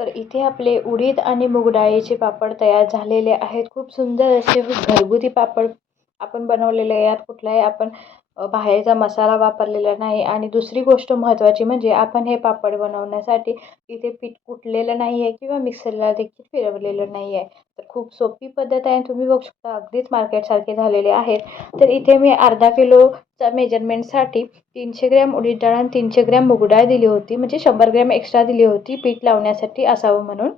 तर इथे आपले उडीद आणि मूगडाळीचे पापड तयार झालेले आहेत. खूप सुंदर असे घरगुती पापड आपण बनवलेले यात कुठलाही आपण बाहेरचा मसाला वापरलेला नाही. आणि दुसरी गोष्ट महत्त्वाची म्हणजे आपण हे पापड बनवण्यासाठी इथे पीठ कुटलेलं नाही आहे किंवा मिक्सरला देखील फिरवलेलं नाही आहे तर खूप सोपी पद्धत आहे तुम्ही बघू शकता अगदीच मार्केटसारखे झालेले आहेत. तर इथे मी अर्धा किलोच्या मेजरमेंटसाठी तीनशे ग्रॅम उडीद डाळ आणि तीनशे ग्रॅम मुगडाळ दिली होती. म्हणजे शंभर ग्रॅम एक्स्ट्रा दिली होती पीठ लावण्यासाठी असावं म्हणून.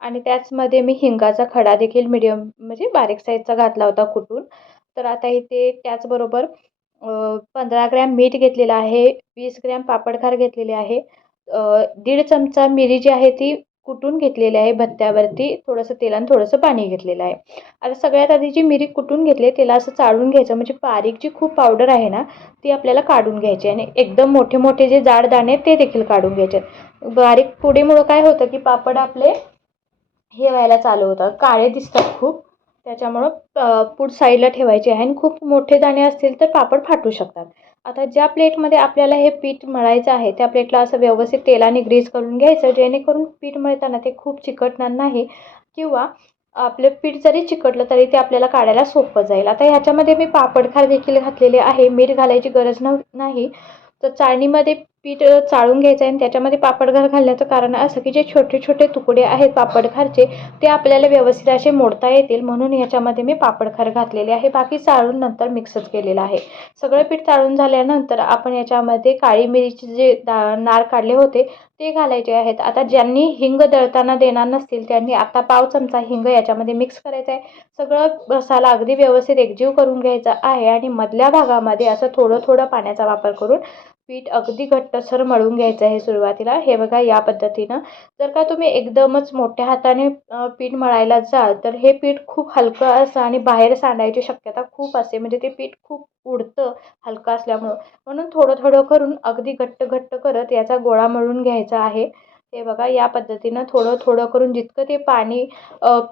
आणि त्याचमध्ये मी हिंगाचा खडा देखील मिडियम म्हणजे बारीक साईजचा घातला होता कुटून तर आता इथे त्याचबरोबर पंधरा ग्रॅम मीठ घेतलेलं आहे वीस ग्रॅम पापडखार घेतलेले आहे. दीड चमचा मिरी जी आहे ती कुटून घेतलेली आहे भत्त्यावरती थोडंसं तेल आणि थोडंसं पाणी घेतलेलं आहे. आता सगळ्यात आधी जी मिरी कुटून घेतली त्याला असं चाळून घ्यायचं म्हणजे बारीक जी खूप पावडर आहे ना ती आपल्याला काढून घ्यायची आणि एकदम मोठे मोठे जे जाड दाणे आहेत ते देखील काढून घ्यायचे. बारीक पुडीमुळं काय होतं की पापड आपले हे व्हायला चालू होतात काळे दिसतात खूप. त्याच्यामुळं पुढ पूड साईडला ठेवायचे आहे. आणि खूप मोठे दाणे असतील तर पापड फाटू शकतात. आता ज्या प्लेटमध्ये आपल्याला हे पीठ मळायचं आहे त्या प्लेटला असं व्यवस्थित तेलाने ग्रीस करून घ्यायचं जेणेकरून पीठ मळताना ते खूप चिकटणार नाही किंवा आपलं पीठ जरी चिकटलं तरी ते आपल्याला काढायला सोपं जाईल. आता ह्याच्यामध्ये मी पापडखार देखील घातलेले आहे. मीठ घालायची गरज नव्ह नाही. तर चाळणीमध्ये पीठ चाळून घ्यायचं आहे आणि त्याच्यामध्ये पापडघार घालण्याचं कारण असं की जे छोटे छोटे तुकडे आहेत पापडघारचे ते आपल्याला व्यवस्थित असे मोडता येतील. म्हणून याच्यामध्ये मी पापडखार घातलेले आहे. बाकी चाळून नंतर मिक्सच केलेलं आहे. सगळं पीठ चाळून झाल्यानंतर आपण याच्यामध्ये काळी मिरीचे जे दा नार काढले होते ते घालायचे आहेत. आता ज्यांनी हिंग दळताना देणार नसतील त्यांनी आता पाव चमचा हिंग याच्यामध्ये मिक्स करायचं आहे. सगळं मसाला अगदी व्यवस्थित एकजीव करून घ्यायचा आहे आणि मधल्या भागामध्ये असं थोडं थोडं पाण्याचा वापर करून पीठ अगदी घट्टसर मळून घ्यायचं आहे सुरुवातीला. हे बघा या पद्धतीनं. जर का तुम्ही एकदमच मोठ्या हाताने पीठ मळायला जाल तर हे पीठ खूप हलकं असं आणि बाहेर सांडायची शक्यता खूप असते. म्हणजे ते पीठ खूप उडतं हलकं असल्यामुळं. म्हणून थोडं थोडं करून अगदी घट्ट घट्ट करत याचा गोळा मळून घ्यायचा आहे. हे बघा या पद्धतीनं थोडं थोडं करून जितकं ते पाणी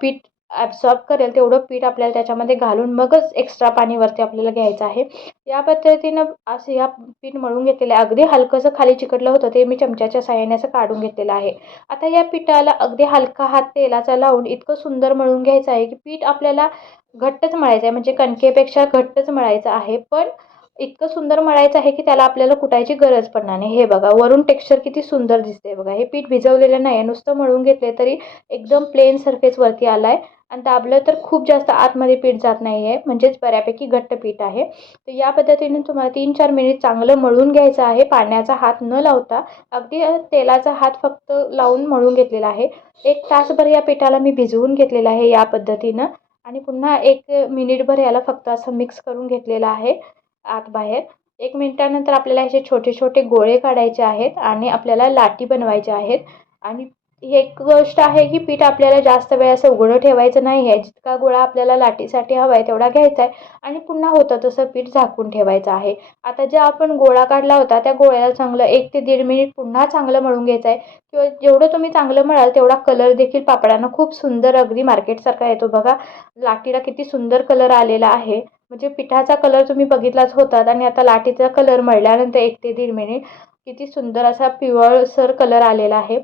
पीठ ॲब्सॉर्ब करेल तेवढं पीठ आपल्याला त्याच्यामध्ये घालून मगच एक्स्ट्रा पाणीवरती आपल्याला घ्यायचं आहे. या पद्धतीनं असं या पीठ मळून घेतलेलं आहे. अगदी हलकंसं खाली चिकटलं होतं ते मी चमच्याच्या साह्याने असं काढून घेतलेलं आहे. आता या पिठाला अगदी हलका हात तेलाचा लावून इतकं सुंदर मळून घ्यायचं आहे की पीठ आपल्याला घट्टच मळायचं आहे. म्हणजे कणकेपेक्षा घट्टच मळायचं आहे. पण इतकं सुंदर मळायचं आहे की त्याला आपल्याला कुटायची गरज पडणार नाही. हे बघा वरून टेक्स्चर किती सुंदर दिसते बघा. हे पीठ भिजवलेलं नाही आहे नुसतं मळून घेतले तरी एकदम प्लेन सरफेस वरती आला आहे आणि दाबलं तर खूप जास्त आतमध्ये पीठ जात नाही आहे म्हणजेच बऱ्यापैकी घट्ट पीठ आहे. तर या पद्धतीने तुम्हाला तीन चार मिनिट चांगलं मळून घ्यायचं आहे. पाण्याचा हात न लावता अगदी तेलाचा हात फक्त लावून मळून घेतलेला आहे. एक तासभर या पिठाला मी भिजवून घेतलेलं आहे या पद्धतीनं. आणि पुन्हा एक मिनिटभर याला फक्त असं मिक्स करून घेतलेलं आहे आत बाहेर. एक मिनिटानंतर आपल्याला असे छोटे छोटे गोळे काढायचे आहेत आणि आपल्याला लाटी बनवायच्या आहेत. आणि एक गोष्ट आहे की पीठ आपल्याला जास्त वेळ असं उघडं ठेवायचं नाही आहे. जितका गोळा आपल्याला लाटीसाठी हवा आहे तेवढा घ्यायचा आहे आणि पुन्हा होतं तसं पीठ झाकून ठेवायचं आहे. आता जे आपण गोळा काढला होता त्या गोळ्याला चांगलं एक ते दीड मिनिट पुन्हा चांगलं मळून घ्यायचं आहे. किंवा जेवढं तुम्ही चांगलं मळाल तेवढा कलर देखील पापडानं खूप सुंदर अगदी मार्केटसारखा येतो बघा. लाटीला किती सुंदर कलर आलेला आहे. म्हणजे पिठाचा कलर तुम्ही बघितलाच होतात आणि आता लाटीचा कलर मळल्यानंतर एक ते दीड मिनिट किती सुंदर असा पिवळसर कलर आलेला आहे.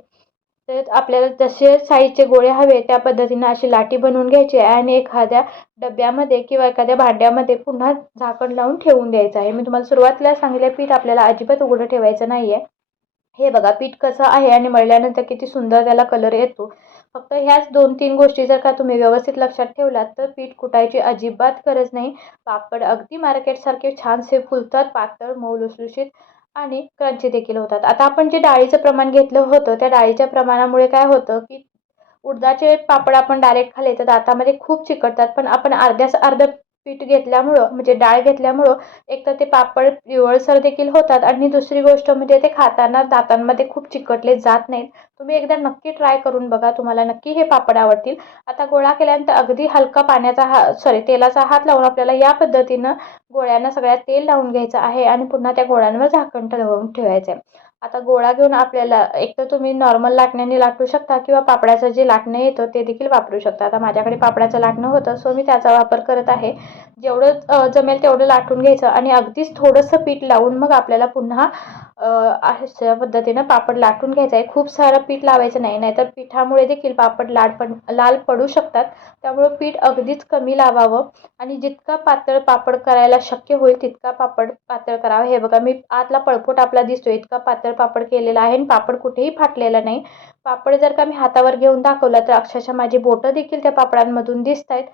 तर आपल्याला जसे साईजचे गोळे हवे त्या पद्धतीनं अशी लाटी बनवून घ्यायची आहे आणि एखाद्या डब्यामध्ये किंवा एखाद्या भांड्यामध्ये पुन्हा झाकण लावून ठेवून द्यायचं आहे. मी तुम्हाला सुरुवातीला सांगितलं पीठ आपल्याला अजिबात उघडं ठेवायचं नाही आहे हे बघा पीठ कसं आहे आणि मळल्यानंतर किती सुंदर त्याला कलर येतो. फक्त ह्याच दोन तीन गोष्टी जर का तुम्ही व्यवस्थित लक्षात ठेवलात तर पीठ कुटायची अजिबात गरज नाही. पापड अगदी मार्केटसारखे छानसे फुलतात पातळ मऊ लुसलुशीत. आणि क्रंची देखील होतात. आता आपण जे डाळीचं प्रमाण घेतलं होतं त्या डाळीच्या प्रमाणामुळे काय होतं की उडदाचे पापड आपण डायरेक्ट खाल्ले तर दातामध्ये खूप चिकटतात. पण आपण अर्ध्यास अर्ध पीठ घेतल्यामुळं म्हणजे डाळ घेतल्यामुळं एक तर ते पापड पिवळसर देखील होतात आणि दुसरी गोष्ट म्हणजे ते खाताना दातांमध्ये खूप चिकटले जात नाहीत. तुम्ही एकदा नक्की ट्राय करून बघा तुम्हाला नक्की हे पापड आवडतील. आता गोळा केल्यानंतर अगदी हलका पाण्याचा हा सॉरी तेलाचा हात लावून आपल्याला या पद्धतीनं गोळ्यांना सगळ्यात तेल लावून घ्यायचं आहे आणि पुन्हा त्या गोळ्यांवर झाकण ठरवून ठेवायचं आहे आता गोळा घेऊन आपल्याला एक तर तुम्ही नॉर्मल लाटण्याने लाटू शकता किंवा पापडाचं जे लाटणं येतं ते देखील वापरू शकता. आता माझ्याकडे पापडाचं लाटणं होतं सो मी त्याचा वापर करत आहे. जेवढं जमेल तेवढं लाटून घ्यायचं आणि अगदीच थोडंसं पीठ लावून मग आपल्याला पुन्हा अशा पद्धतीनं पापड लाटून घ्यायचा आहे. खूप सारं पीठ लावायचं नाही नाहीतर पिठामुळे देखील पापड लाट पण लाल पडू शकतात. त्यामुळं पीठ अगदीच कमी लावावं आणि जितका पातळ पापड करायला शक्य होईल तितका पापड पातळ करावा. हे बघा मी आतला पळपोट आपला दिसतो इतका पातळ पापड केलेला आहे आणि पापड कुठेही फाटलेला नाही. पापड जर का मी हातावर घेऊन दाखवला तर अक्षरशः माझी बोटं देखील त्या पापडांमधून दिसत आहेत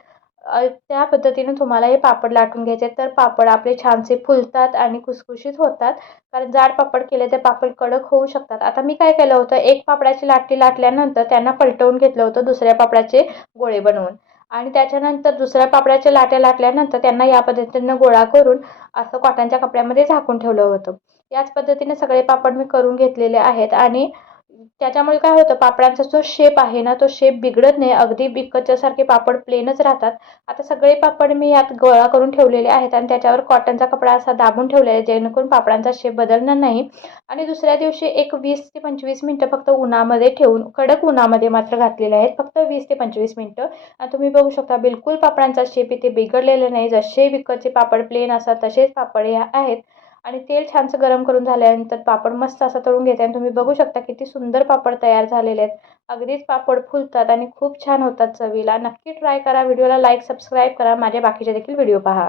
त्या पद्धतीनं तुम्हाला हे पापड लाटून घ्यायचे. तर पापड आपले छानसे फुलतात आणि खुसखुशीत होतात. कारण जाड पापड केले तर पापड कडक होऊ शकतात. आता मी काय केलं होतं? एक पापडाची लाटी लाटल्यानंतर त्यांना पलटवून घेतलं होतं दुसऱ्या पापडाचे गोळे बनवून. आणि त्याच्यानंतर दुसऱ्या पापडाच्या लाट्या लाटल्यानंतर त्यांना या पद्धतीनं गोळा करून असं कॉटनच्या कपड्यामध्ये झाकून ठेवलं होतं. याच पद्धतीने सगळे पापड मी करून घेतलेले आहेत. आणि त्याच्यामुळे काय होतं पापडांचा जो शेप आहे ना तो शेप बिघडत नाही. अगदी बिकटच्यासारखे पापड प्लेनच राहतात. आता सगळे पापड मी यात गोळा करून ठेवलेले आहेत आणि त्याच्यावर कॉटनचा कपडा असा दाबून ठेवलेला आहे जेणेकरून पापडांचा शेप बदलणार नाही. आणि दुसऱ्या दिवशी एक वीस ते पंचवीस मिनटं फक्त उन्हामध्ये ठेवून कडक उन्हामध्ये मात्र घातलेले आहेत. फक्त वीस ते पंचवीस मिनटं. आणि तुम्ही बघू शकता बिलकुल पापडांचा शेप इथे बिघडलेला नाही. जसे विकतचे पापड प्लेन असतात तसेच पापड या आहेत. आणि तेल छानसं गरम करून झाल्यानंतर पापड मस्त असं तळून घेते आणि तुम्ही बघू शकता किती सुंदर पापड तयार झालेले आहेत. अगदीच पापड फुलतात आणि खूप छान होतात चवीला. नक्की ट्राय करा. व्हिडिओला लाईक सबस्क्राईब करा. माझ्या बाकीचे देखील व्हिडिओ पहा.